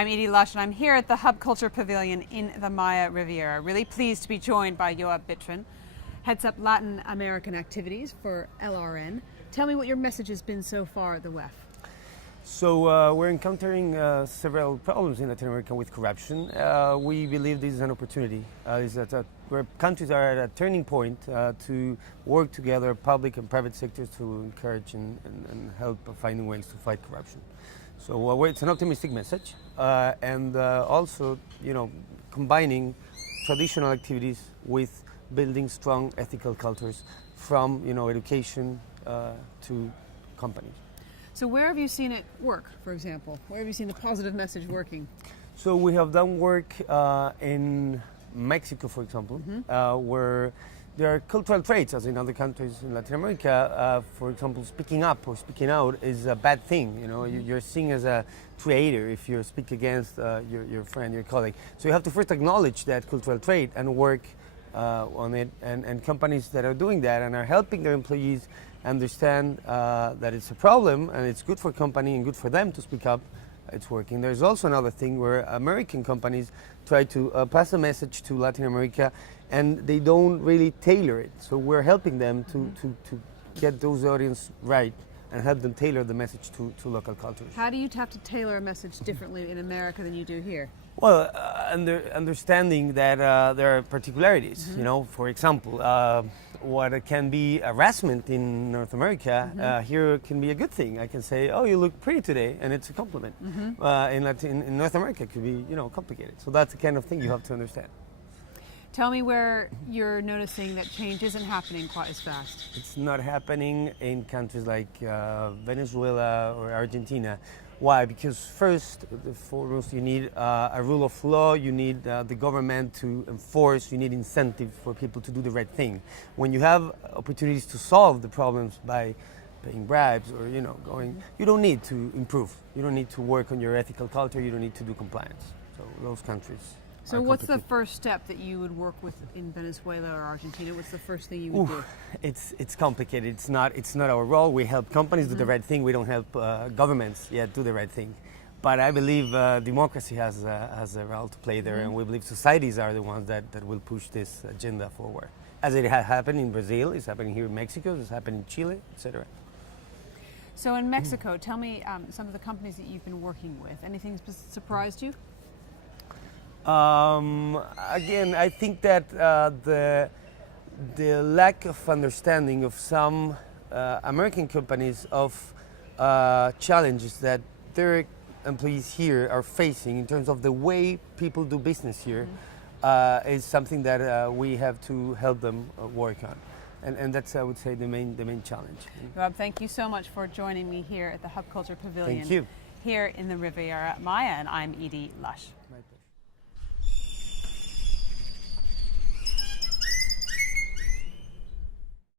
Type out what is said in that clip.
I'm Edie Lush and I'm here at the Hub Culture Pavilion in the Maya Riviera. Really pleased to be joined by Yoab Bitran, heads up Latin American activities for LRN. Tell me what your message has been so far at the WEF. So we're encountering several problems in Latin America with corruption. We believe this is an opportunity, where countries are at a turning point to work together, public and private sectors, to encourage and help finding ways to fight corruption. So it's an optimistic message, and also, combining traditional activities with building strong ethical cultures, from education to companies. So where have you seen it work, for example? Where have you seen the positive message working? So we have done work in Mexico, for example, where there are cultural traits, as in other countries in Latin America. For example, speaking up or speaking out is a bad thing. You're seen as a traitor if you speak against your friend, your colleague. So you have to first acknowledge that cultural trait and work on it. And companies that are doing that and are helping their employees understand that it's a problem and it's good for company and good for them to speak up, it's working. There's also another thing where American companies try to pass a message to Latin America and they don't really tailor it. So we're helping them to get those audience right and help them tailor the message to local cultures. How do you have to tailor a message differently in America than you do here? Well, understanding that there are particularities. For example, what can be harassment in North America, here can be a good thing. I can say, "Oh, you look pretty today," and it's a compliment. In North America, it could be complicated. So that's the kind of thing you have to understand. Tell me where you're noticing that change isn't happening quite as fast. It's not happening in countries like Venezuela or Argentina. Why? Because first, foremost, you need a rule of law, you need the government to enforce, you need incentives for people to do the right thing. When you have opportunities to solve the problems by paying bribes or you don't need to improve. You don't need to work on your ethical culture, you don't need to do compliance. So those countries. So what's the first step that you would work with in Venezuela or Argentina? What's the first thing you would do? It's complicated. It's not our role. We help companies do the right thing. We don't help governments yet do the right thing. But I believe democracy has a role to play there, and we believe societies are the ones that will push this agenda forward. As it has happened in Brazil, it's happening here in Mexico, it's happening in Chile, etc. So in Mexico, tell me some of the companies that you've been working with. Anything surprised you? Again, I think that the lack of understanding of some American companies of challenges that their employees here are facing in terms of the way people do business here is something that we have to help them work on. And that's, I would say, the main challenge. Rob, thank you so much for joining me here at the Hub Culture Pavilion. Thank you. Here in the Riviera Maya, and I'm Edie Lush. My pleasure.